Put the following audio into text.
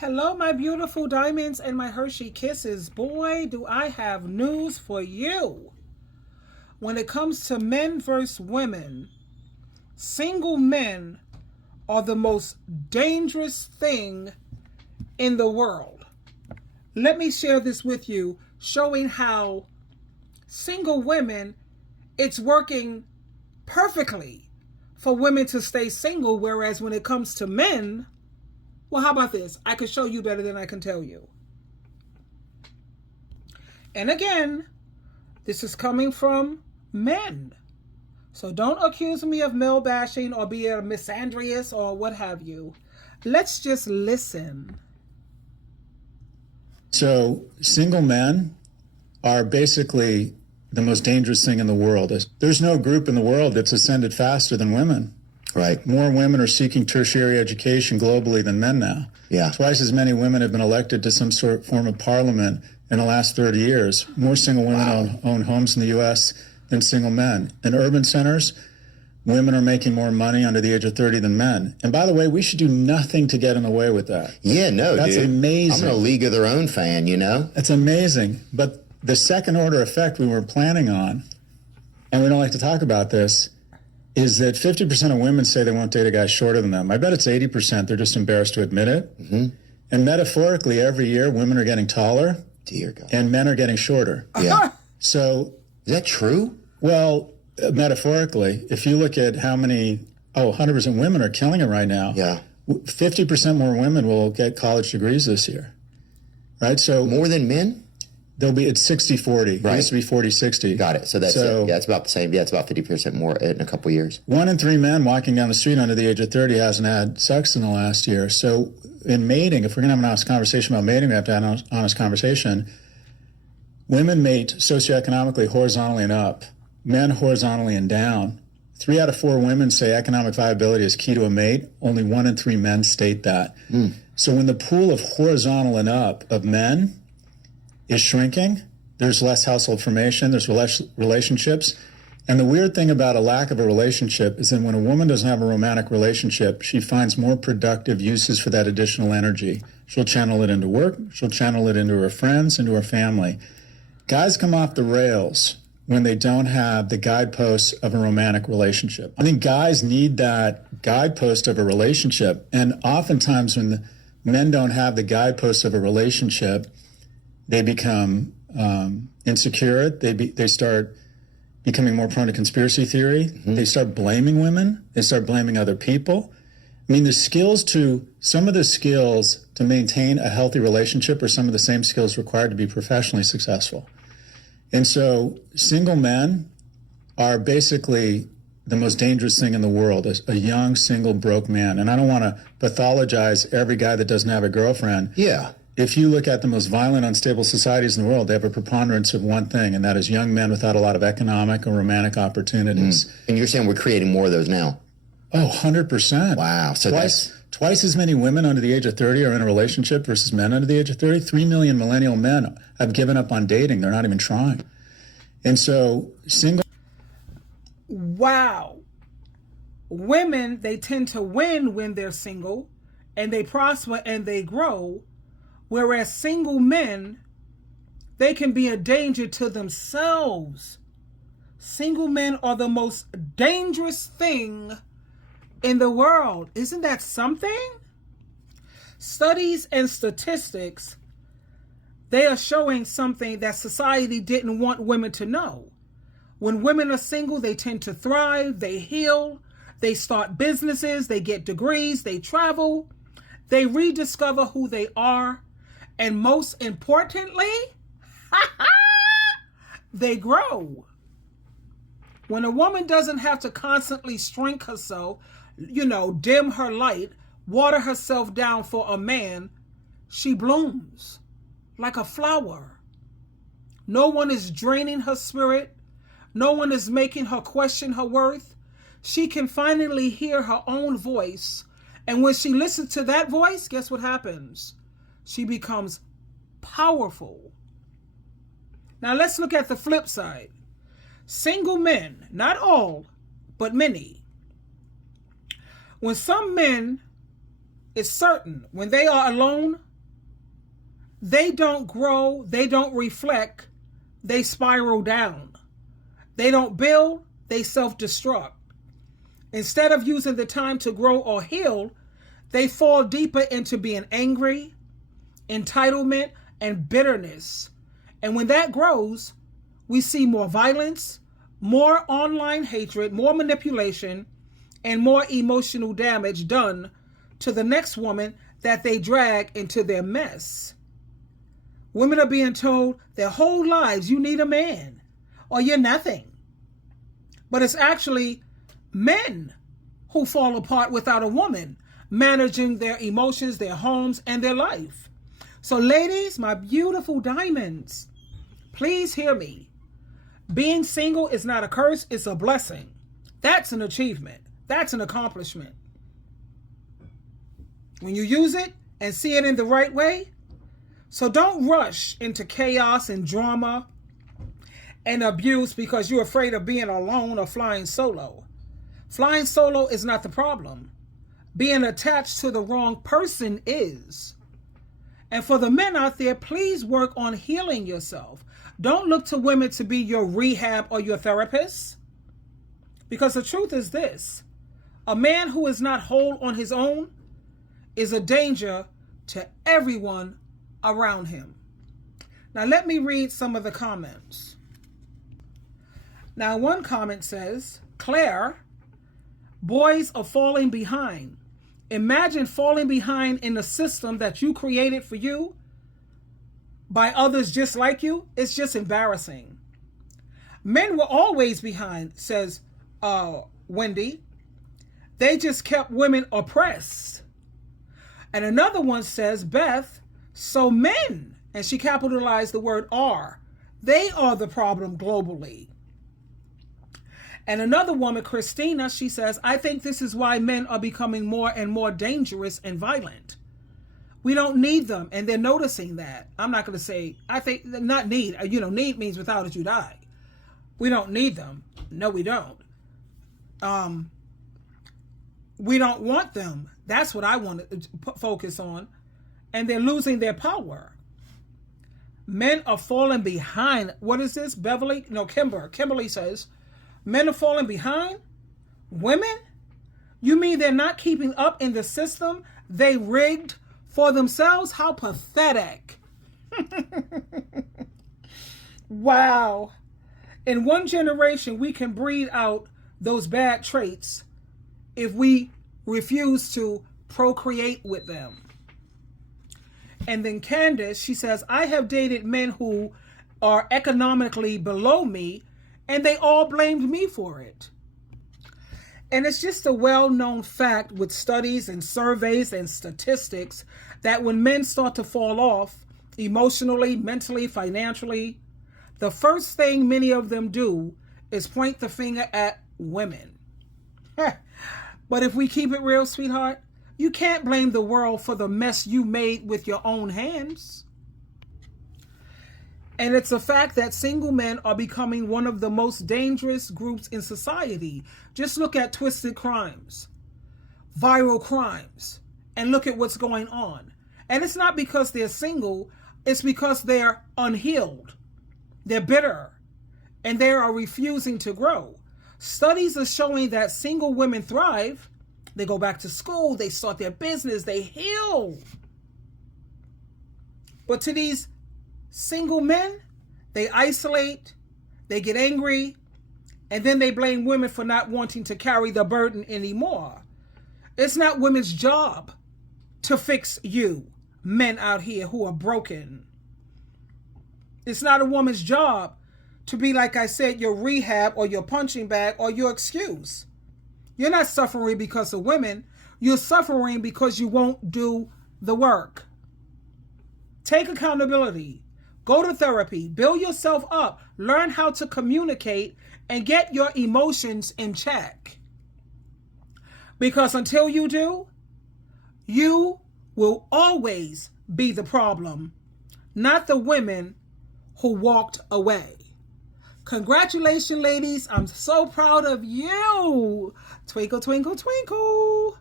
Hello, my beautiful diamonds and my Hershey kisses. Boy, do I have news for you. When it comes to men versus women, single men are the most dangerous thing in the world. Let me share this with you, showing how single women, it's working perfectly for women to stay single, whereas when it comes to men, well, how about this? I can show you better than I can tell you. And again, this is coming from men. So don't accuse me of male bashing or be a misandrous or what have you. Let's just listen. So single men are basically the most dangerous thing in the world. There's no group in the world that's ascended faster than women. Right. More women are seeking tertiary education globally than men now. Yeah. Twice as many women have been elected to some sort of form of parliament in the last 30 years. More single women own homes in the U.S. than single men. In urban centers, women are making more money under the age of 30 than men. And by the way, we should do nothing to get in the way with that. Yeah, no, That's dude. amazing. I'm a League of Their Own fan, you know? That's amazing. But the second order effect we were planning on, and we don't like to talk about this, is that 50% of women say they won't date a guy shorter than them. I bet it's 80%. They're just embarrassed to admit it. Mm-hmm. And metaphorically, every year, women are getting taller. Dear God. And men are getting shorter. Yeah. So, is that true? Well, metaphorically, if you look at how many, 100% women are killing it right now. Yeah. 50% more women will get college degrees this year. Right? So more than men? It's 60-40. Right. It used to be 40-60. Got it. So that's it. Yeah, it's about the same. Yeah, it's about 50% more in a couple of years. 1 in 3 men walking down the street under the age of 30 hasn't had sex in the last year. So in mating, if we're going to have an honest conversation about mating, we have to have an honest conversation. Women mate socioeconomically horizontally and up, men horizontally and down. 3 out of 4 women say economic viability is key to a mate. Only 1 in 3 men state that. So when the pool of horizontal and up of men is shrinking, there's less household formation, there's less relationships. And the weird thing about a lack of a relationship is that when a woman doesn't have a romantic relationship, she finds more productive uses for that additional energy. She'll channel it into work, she'll channel it into her friends, into her family. Guys come off the rails when they don't have the guideposts of a romantic relationship. I think guys need that guidepost of a relationship. And oftentimes when the men don't have the guideposts of a relationship, they become insecure. They start becoming more prone to conspiracy theory. Mm-hmm. They start blaming women. They start blaming other people. I mean, some of the skills to maintain a healthy relationship are some of the same skills required to be professionally successful. And so single men are basically the most dangerous thing in the world, a young, single, broke man. And I don't want to pathologize every guy that doesn't have a girlfriend. Yeah. If you look at the most violent, unstable societies in the world, they have a preponderance of one thing, and that is young men without a lot of economic and romantic opportunities. And you're saying we're creating more of those now? Oh, 100%. Wow. So twice as many women under the age of 30 are in a relationship versus men under the age of 30. 3 million millennial men have given up on dating. They're not even trying. And so single... Wow. Women, they tend to win when they're single, and they prosper and they grow. Whereas single men, they can be a danger to themselves. Single men are the most dangerous thing in the world. Isn't that something? Studies and statistics, they are showing something that society didn't want women to know. When women are single, they tend to thrive, they heal, they start businesses, they get degrees, they travel, they rediscover who they are. And most importantly, they grow. When a woman doesn't have to constantly shrink herself, dim her light, water herself down for a man, she blooms like a flower. No one is draining her spirit. No one is making her question her worth. She can finally hear her own voice. And when she listens to that voice, guess what happens? She becomes powerful. Now let's look at the flip side. Single men, not all, but many. When some men, it's certain, when they are alone, they don't grow, they don't reflect, they spiral down. They don't build, they self-destruct. Instead of using the time to grow or heal, they fall deeper into being angry, entitlement, and bitterness. And when that grows, we see more violence, more online hatred, more manipulation, and more emotional damage done to the next woman that they drag into their mess. Women are being told their whole lives, you need a man or you're nothing. But it's actually men who fall apart without a woman managing their emotions, their homes, and their life. So ladies, my beautiful diamonds, please hear me. Being single is not a curse, it's a blessing. That's an achievement. That's an accomplishment. When you use it and see it in the right way. So don't rush into chaos and drama and abuse because you're afraid of being alone or flying solo. Flying solo is not the problem. Being attached to the wrong person is. And for the men out there, please work on healing yourself. Don't look to women to be your rehab or your therapist. Because the truth is this. A man who is not whole on his own is a danger to everyone around him. Now let me read some of the comments. Now one comment says, Claire, boys are falling behind. Imagine falling behind in a system that you created for you by others just like you. It's just embarrassing. Men were always behind, says Wendy. They just kept women oppressed. And another one says, Beth, so men, and she capitalized the word are, they are the problem globally. And another woman, Christina, she says, I think this is why men are becoming more and more dangerous and violent. We don't need them, and they're noticing that. I'm not going to say, I think, not need, need means without it you die. We don't need them. No, we don't. We don't want them. That's what I want to focus on. And they're losing their power. Men are falling behind. What is this? Beverly? No, Kimberly says, men are falling behind? Women? You mean they're not keeping up in the system they rigged for themselves? How pathetic. Wow. In one generation, we can breed out those bad traits if we refuse to procreate with them. And then Candace, she says, I have dated men who are economically below me, and they all blamed me for it. And it's just a well-known fact with studies and surveys and statistics that when men start to fall off emotionally, mentally, financially, the first thing many of them do is point the finger at women. But if we keep it real, sweetheart, you can't blame the world for the mess you made with your own hands. And it's a fact that single men are becoming one of the most dangerous groups in society. Just look at twisted crimes, viral crimes, and look at what's going on. And it's not because they're single, it's because they're unhealed. They're bitter, and they are refusing to grow. Studies are showing that single women thrive. They go back to school, they start their business, they heal. But to these single men, they isolate, they get angry, and then they blame women for not wanting to carry the burden anymore. It's not women's job to fix you, men out here who are broken. It's not a woman's job to be, like I said, your rehab or your punching bag or your excuse. You're not suffering because of women. You're suffering because you won't do the work. Take accountability. Go to therapy. Build yourself up. Learn how to communicate and get your emotions in check. Because until you do, you will always be the problem, not the women who walked away. Congratulations, ladies. I'm so proud of you. Twinkle, twinkle, twinkle.